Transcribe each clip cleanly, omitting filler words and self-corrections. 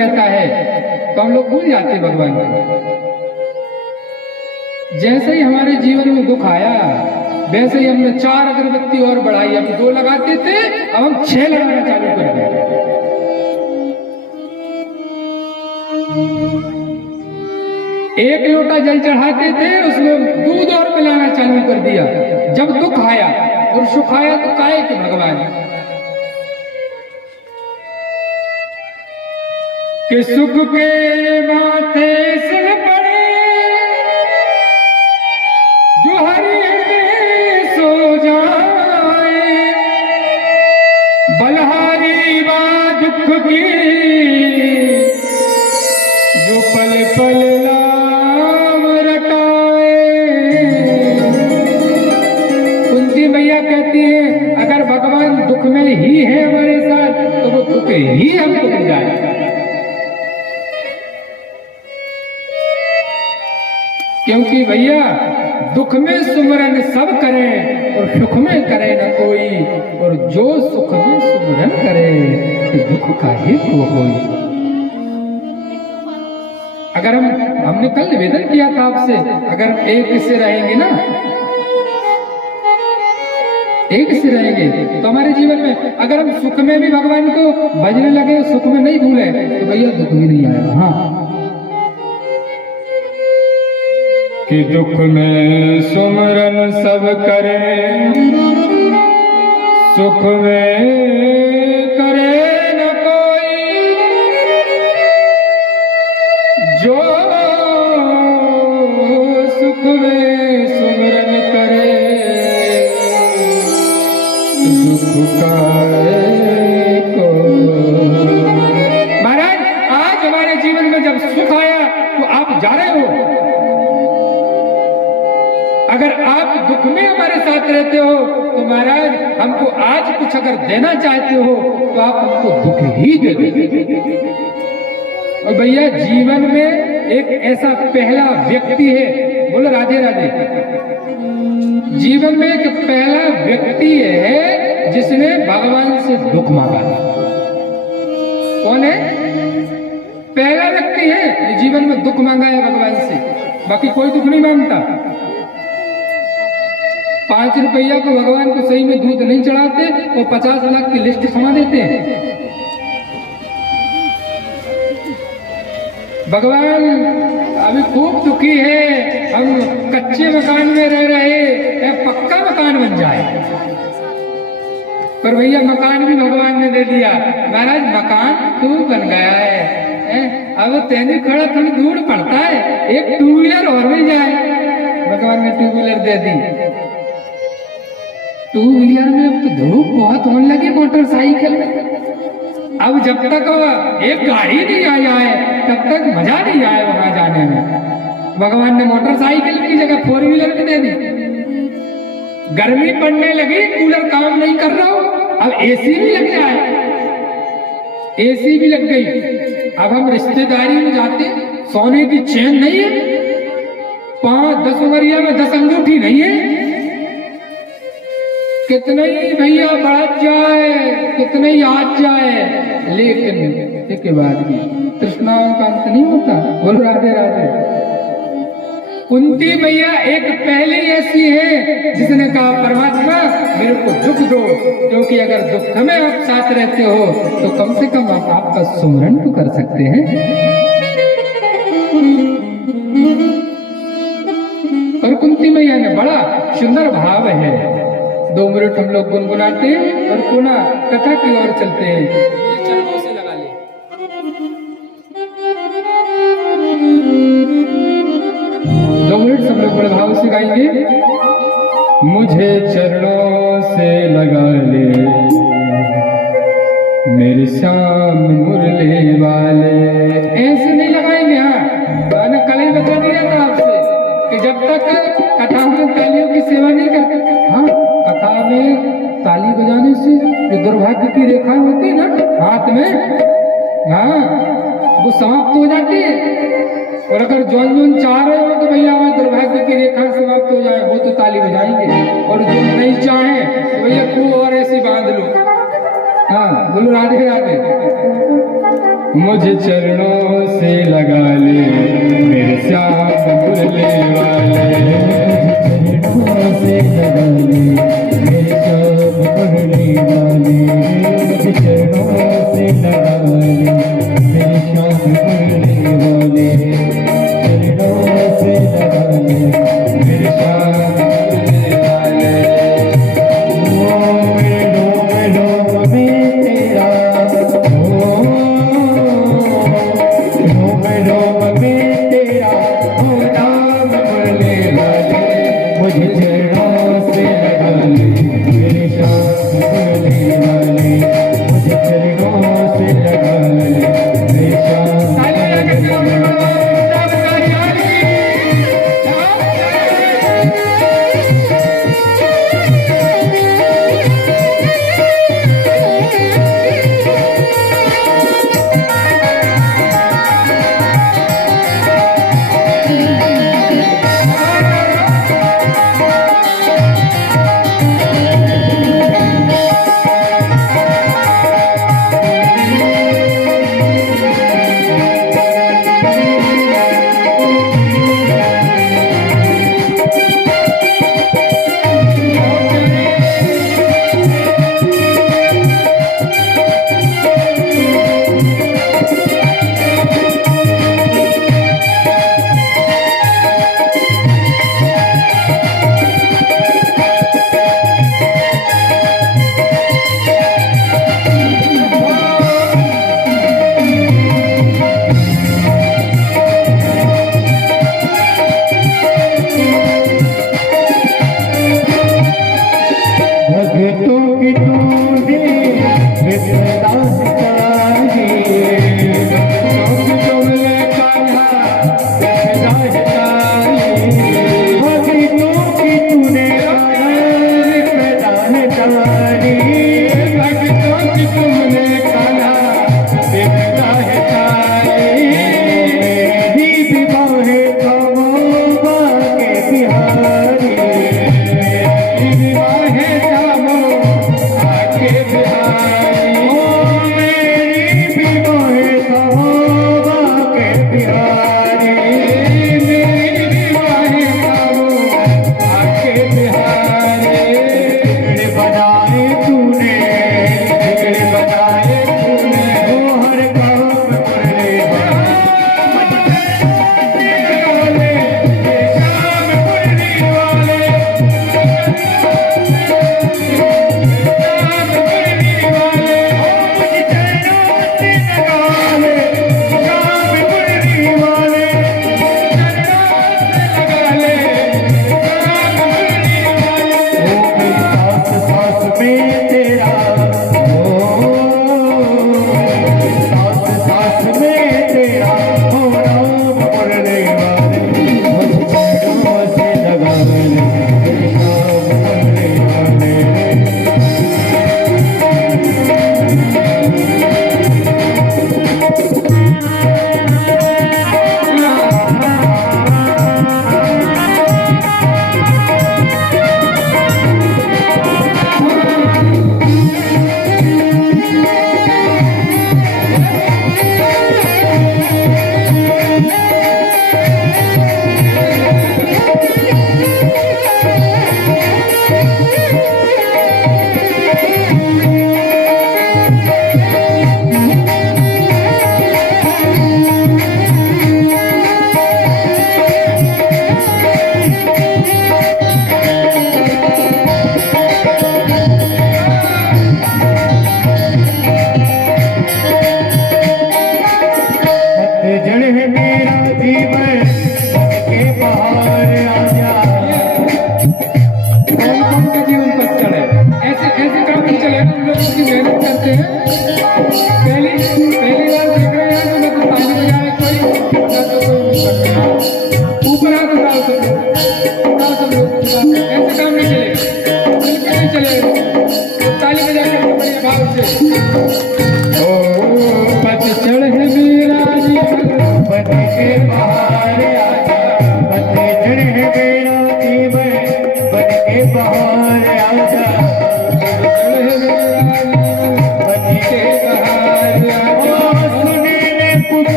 रहता है तो हम लोग भूल जाते हैं भगवान को। जैसे ही हमारे जीवन में दुख आया वैसे ही हमने 4 अगरबत्ती और बढ़ाई। हम 2 लगाते थे, अब हम 6 लगाना चालू कर दिए। एक लोटा जल चढ़ाते थे, उसमें दूध और मिलाना चालू कर दिया। जब दुख आया और सुख आया तो काहे कि भगवान के सुख के माथे से पड़े जो हरि में सो जाए, बलहारी बा दुख की जो पल पल नाम रटाए। कुंती मैया कहती है अगर भगवान दुख में ही है हमारे साथ तो वो दुख ही हमको मिल जाए। क्योंकि भैया दुख में सुमरन सब करें और सुख में करे न कोई, और जो सुख में सुमरन करे तो दुख का ही कोई। अगर हमने कल निवेदन किया था आपसे, अगर एक से रहेंगे ना, एक से रहेंगे तो हमारे जीवन में अगर हम सुख में भी भगवान को भजने लगे, सुख में नहीं भूले तो भैया दुख भी नहीं आएगा। हाँ, कि दुख में सुमरन सब करे, सुख में करे न कोई, जो सुख में सुमरन करे दुख का को। महाराज आज हमारे जीवन में जब सुख आया तो आप जा रहे हो, अगर आप दुख में हमारे साथ रहते हो तो महाराज हमको आज कुछ अगर देना चाहते हो तो आप हमको दुख ही दे दो। और भैया जीवन में एक ऐसा पहला व्यक्ति है, बोलो राधे राधे, जीवन में एक पहला व्यक्ति है जिसने भगवान से दुख मांगा। कौन है? पहला व्यक्ति है जीवन में दुख मांगा है भगवान से, बाकी कोई दुख नहीं मांगता। 5 रुपया को भगवान को सही में दूध नहीं चढ़ाते और 50 लाख की लिस्ट समा देते हैं। भगवान अभी खूब दुखी है, हम कच्चे मकान में रह रहे हैं, पक्का मकान बन जाए। पर भैया मकान भी भगवान ने दे दिया। महाराज मकान खूब बन गया है, अब तेंदुए खड़ा थोड़ी दूर पड़ता है, एक 2 व्हीलर और मिल जाए। भगवान ने 2 व्हीलर दे दी। 2 व्हीलर में अब तो धूप बहुत होने लगी, मोटरसाइकिल में अब जब तक एक गाड़ी नहीं आ जाए तब तक मजा नहीं आए वहां जाने में। भगवान ने मोटरसाइकिल की जगह 4 व्हीलर भी दे दी। गर्मी पड़ने लगी, कूलर काम नहीं कर रहा हो, अब एसी भी लग जाए, एसी भी लग गई। अब हम रिश्तेदारी में जाते, सोने की चेन नहीं है, 5-10 उमरिया में 10 अंगूठी नहीं है, कितने ही भैया बढ़ जाए, कितने ही आ जाए, लेकिन इसके बाद भी तृष्णाओं का अंत नहीं होता। बोलो राधे राधे। कुंती मैया एक पहले ऐसी है जिसने कहा परमात्मा मेरे को दुख दो, क्योंकि अगर दुख में आप साथ रहते हो तो कम से कम आप आपका सुमरन तो कर सकते हैं। और कुंती मैया ने बड़ा सुंदर भाव है, 2 मिनट हम लोग गुनगुनाते हैं और पुनः कथा की ओर चलते हैं। चरणों से लगा ले। दो मिनट सब लोग बड़े भाव से गाएंगे। मुझे चरणों से लगा ले मेरे श्याम मुरली वाले। ऐसे नहीं लगाएंगे। हाँ, मैंने कल ही बता दिया था आपसे कि जब तक कथा में तालियों की सेवा नहीं करते, हाँ कथा में ताली बजाने से जो दुर्भाग्य की रेखा होती है ना हाथ में, हाँ वो समाप्त हो जाती है। और अगर जौन चाह रहे हो तो भैया हमारे दुर्भाग्य की रेखा समाप्त हो जाए, वो तो ताली बजाएंगे। और जो नहीं चाहे तो भैया खूब और ऐसी बांध लो। हाँ बोलो राधे राधे। मुझे चरणों से लगा ले मेरे श्याम मुरली वाले, चरणों से लगा ले मेरे श्याम मुरली वाले, मुझे चरणों से लगा ले मेरे श्याम मुरली वाले, चरणों से लगा ले मेरे श्याम मुरली वाले। ओ मेरे डोम में तेरा, ओ डोम में तेरा, ओ नाम मुरली वाले, मुझे चरणों से लगा ले मेरे श्याम मुरली वाले, मुझे चरणों से लगा ले मेरे श्याम मुरली वाले। भक्तों की तूने विपदा सिखाई, तुमने कान्हा विपदा सिखाई, भक्तों की तूने विपदा सिखाई, भक्तों की तुमने कान्हा विपदा सिखाई, मेरी विवाह कमोबा के बिहारी, विवाह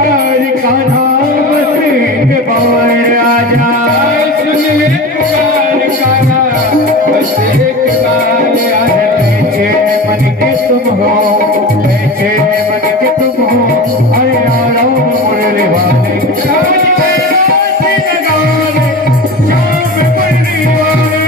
पुकार कान्हा बस एक बार आजा सुन ले पुकार कान्हा बस एक बार आजा ऐसे मन के तुम हो ऐसे मन के तुम हो अरे आराम मुरली वाले शाम मुरली वाले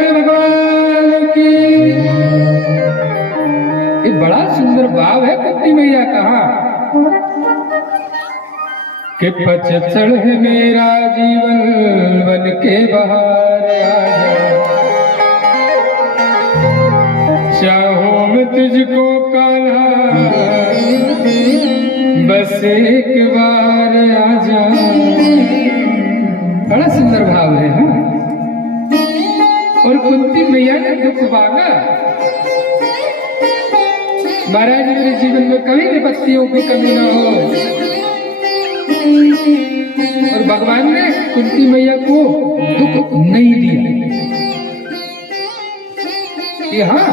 भगवान की। ये बड़ा सुंदर भाव है कुंती मैया कहा कि पचचड़ है मेरा जीवन बन के बाहर आ जा चाहो मैं तुझको कान्हा बस एक बार आ जा। बड़ा सुंदर भाव है हाँ? और कुंती मैया ने दुख मांगा महाराज मेरे जीवन में कभी विपत्तियों की कमी न हो। और भगवान ने कुंती मैया को दुख नहीं दिया। ये हाँ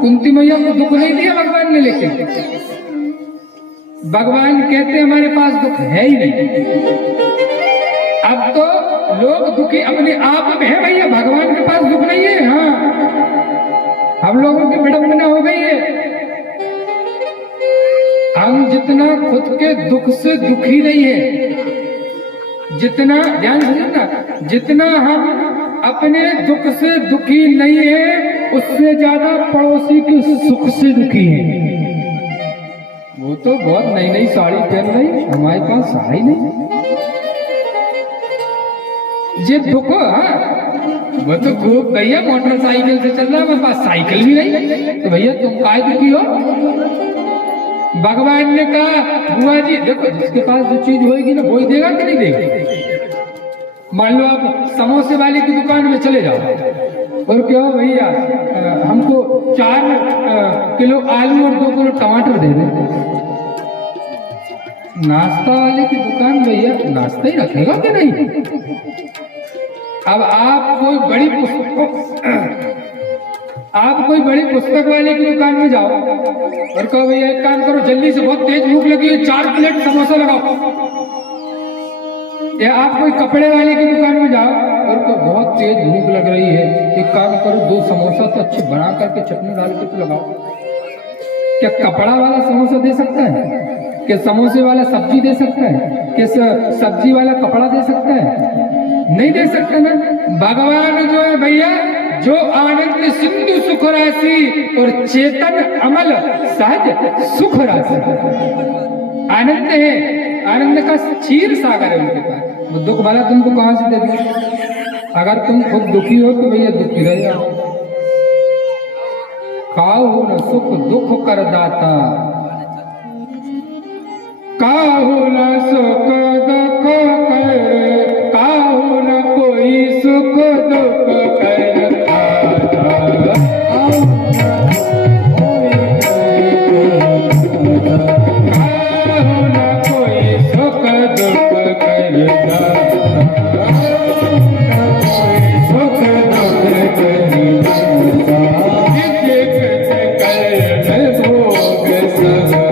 कुंती मैया को दुख नहीं दिया भगवान ने, लेकिन भगवान कहते हमारे पास दुख है ही नहीं। अब तो लोग दुखी अपने आप में है भैया, भगवान के पास दुख नहीं है। हाँ हम लोगों की विडंबना हो गई है। हम जितना खुद के दुख से दुखी नहीं है, जितना ध्यान से सुनना, जितना हम अपने दुख से दुखी नहीं है उससे ज्यादा पड़ोसी के सुख से दुखी है। वो तो बहुत नई नई साड़ी पहन रही, हमारे पास साड़ी नहीं। ये दुख वो तो खूब भैया मोटरसाइकिल से चल रहा है, मेरे पास साइकिल भी नहीं, तो भैया तुम काय दुखी हो। भगवान ने कहा बुआ जी देखो जिसके पास जो चीज होगी ना वही देगा कि नहीं देगा। मान लो आप समोसे वाले की दुकान में चले जाओ और क्या हो भैया हमको 4 किलो आलू और 2 किलो टमाटर दे दे। नाश्ता वाले की दुकान भैया नाश्ता ही रखेगा कि नहीं। अब आप कोई बड़ी पुस्तक वाले की दुकान में जाओ और कहो भैया एक काम करो जल्दी से बहुत तेज भूख लगी है 4 प्लेट समोसा लगाओ। या आप कोई कपड़े वाले की दुकान में जाओ और कहो बहुत तेज भूख लग रही है, एक काम करो 2 समोसा तो अच्छे बना करके चटनी डाल के तो लगाओ। क्या कपड़ा वाला समोसा दे सकता है? क्या समोसे वाला सब्जी दे सकता है? क्या सब्जी वाला कपड़ा दे सकता है? नहीं दे सकता ना। भगवान जो है भैया जो आनंद सिंधु सुख राशि और चेतन अमल सहज सुख राशि आनंद है, आनंद का क्षीर सागर है उनके पास। वो दुख भला तुमको कहां से दे दिया। अगर तुम खुद दुखी हो तो भैया दुखी रह जाओ। काहू न सुख दुख कर दाता, काहू न सुख दुख कर, काहू न कोई सुख दुख कर दाता। काहू न कोई सुख दुख कर दाता, सुख दुख कर भोग सब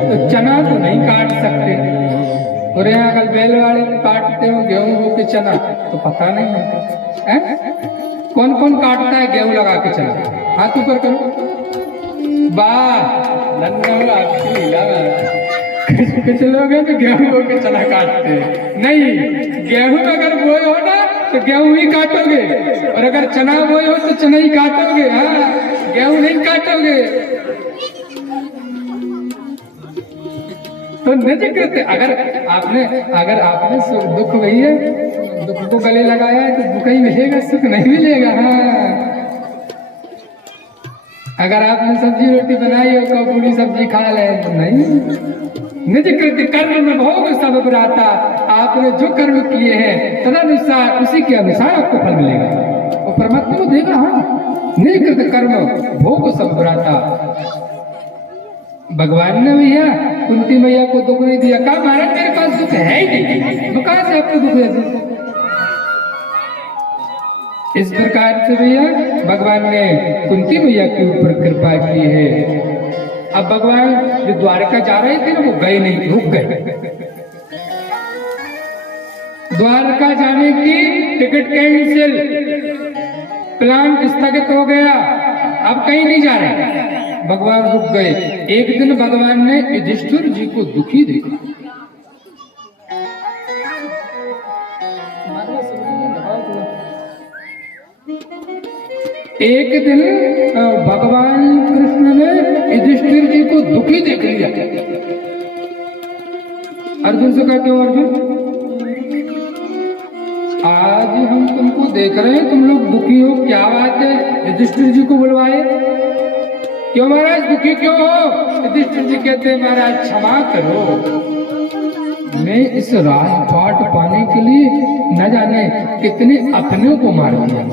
तो चना तो नहीं काट सकते। और यहाँ कल बैल वाले काटते हो गेहूं के चना, तो पता नहीं होता है कौन कौन काटता है गेहूं लगा के चना। हाथ ऊपर करो, वाह आपकी लीला। कुछ लोग हैं जो गेहूं के चना काटते हैं। नहीं, गेहूं अगर बोए हो ना तो गेहूं ही काटोगे, और अगर चना बोए हो तो चना ही काटोगे। हाँ, गेहूं नहीं काटोगे। तो निज कृत्य अगर आपने सुख दुख भैया दुख को गले लगाया है तो दुख ही मिलेगा, सुख नहीं मिलेगा। हाँ, अगर आपने सब्जी रोटी बनाई हो तो पूरी सब्जी खा ले तो नहीं। निज कृत्य कर्म में भोग सब बुराता, आपने जो कर्म किए हैं तदनुसार उसी के अनुसार आपको फल मिलेगा, वो परमात्मा को देगा। हाँ, निज कृत्य कर्म भोग सब बुराता। भगवान ने भैया कुंती मैया को दुख नहीं दिया, कहा महाराज मेरे पास दुख है ही नहीं, तो कहां से आपको दुख है। इस प्रकार से भैया भगवान ने कुंती मैया के ऊपर कृपा की है। अब भगवान जो द्वारका जा रहे थे ना वो गए नहीं, रुक गए। द्वारका जाने की टिकट कैंसिल, प्लान स्थगित हो गया, अब कहीं नहीं जा रहे, भगवान रुक गए। एक दिन भगवान ने युधिष्ठिर जी को दुखी देखा। एक दिन भगवान कृष्ण ने युधिष्ठिर जी को दुखी देख लिया। अर्जुन से कहा, क्यों अर्जुन, आज हम तुमको देख रहे हैं, तुम लोग दुखी हो, क्या बात है। युधिष्ठिर जी को बुलवाए, क्यों महाराज दुखी क्यों हो। युधिष्ठिर जी कहते हैं, महाराज क्षमा करो, मैं इस राजपाट पाने के लिए न जाने कितने अपनों को मार दिया।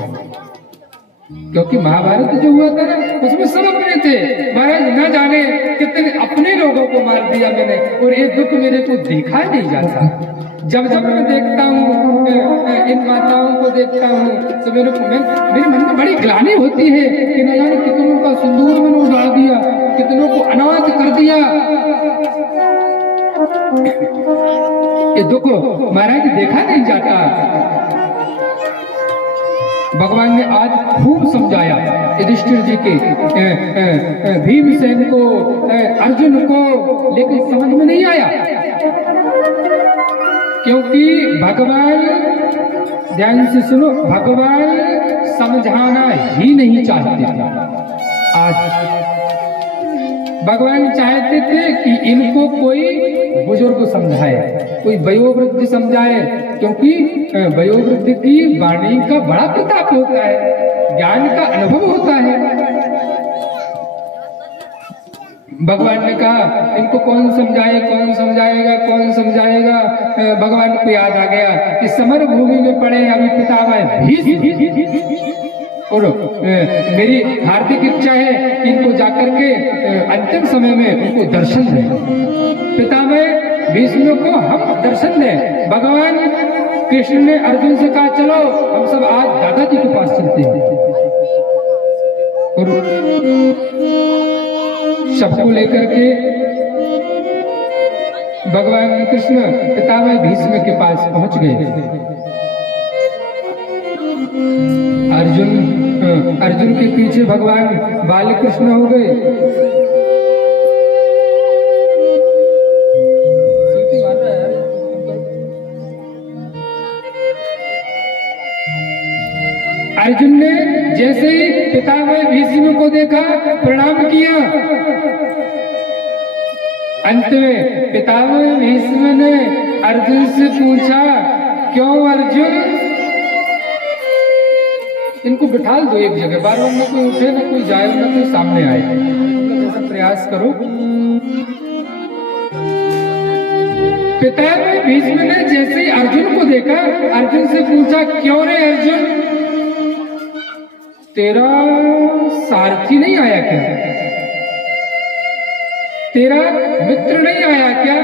क्योंकि महाभारत जो हुआ था ना उसमें सब अपने थे, महाराज न जाने कितने अपने लोगों को मार दिया मैंने, और ये दुख मेरे को देखा नहीं जाता। जब जब मैं देखता हूँ इन माताओं को देखता हूँ तो मेरे मन में बड़ी ग्लानि होती है कि न जाने कितनों का सिंदूर मैंने उड़ा दिया, कितनों को अनाथ कर दिया। ये दुख महाराज देखा नहीं जाता। भगवान ने आज खूब समझाया युधिष्ठिर जी के, भीमसेन को, अर्जुन को, लेकिन समझ में नहीं आया, क्योंकि भगवान, ध्यान से सुनो, भगवान समझाना ही नहीं चाहते थे। आज भगवान चाहते थे कि इनको कोई बुजुर्ग समझाए, कोई वयोवृद्ध समझाए, क्योंकि वयोवृद्ध की वाणी का बड़ा प्रताप होता है, ज्ञान का अनुभव होता है। भगवान ने कहा इनको कौन समझाए, कौन समझाएगा, कौन समझाएगा। भगवान को याद आ गया कि समर भूमि में पड़े अभी पितामह भीष्म, और मेरी हार्दिक इच्छा है कि इनको जाकर के अंतिम समय में उनको दर्शन दें, पितामह भीष्म को हम दर्शन दें। भगवान कृष्ण ने अर्जुन से कहा, चलो हम सब आज दादाजी के पास चलते हैं। और सबको लेकर के भगवान कृष्ण पितामह भीष्म के पास पहुंच गए। अर्जुन के पीछे भगवान बालकृष्ण हो गए। अर्जुन ने जैसे ही पितामह भीष्म को देखा प्रणाम किया। अंत में पितामह भीष्म ने अर्जुन से पूछा, क्यों अर्जुन, इनको बिठा दो एक जगह, बार बार न कोई उठे, न कोई जाए, न कोई सामने आए, ऐसा प्रयास करो। पितामह भीष्म ने जैसे ही अर्जुन को देखा, अर्जुन से पूछा, क्यों रे अर्जुन, तेरा सारथी नहीं आया क्या, तेरा मित्र नहीं आया क्या,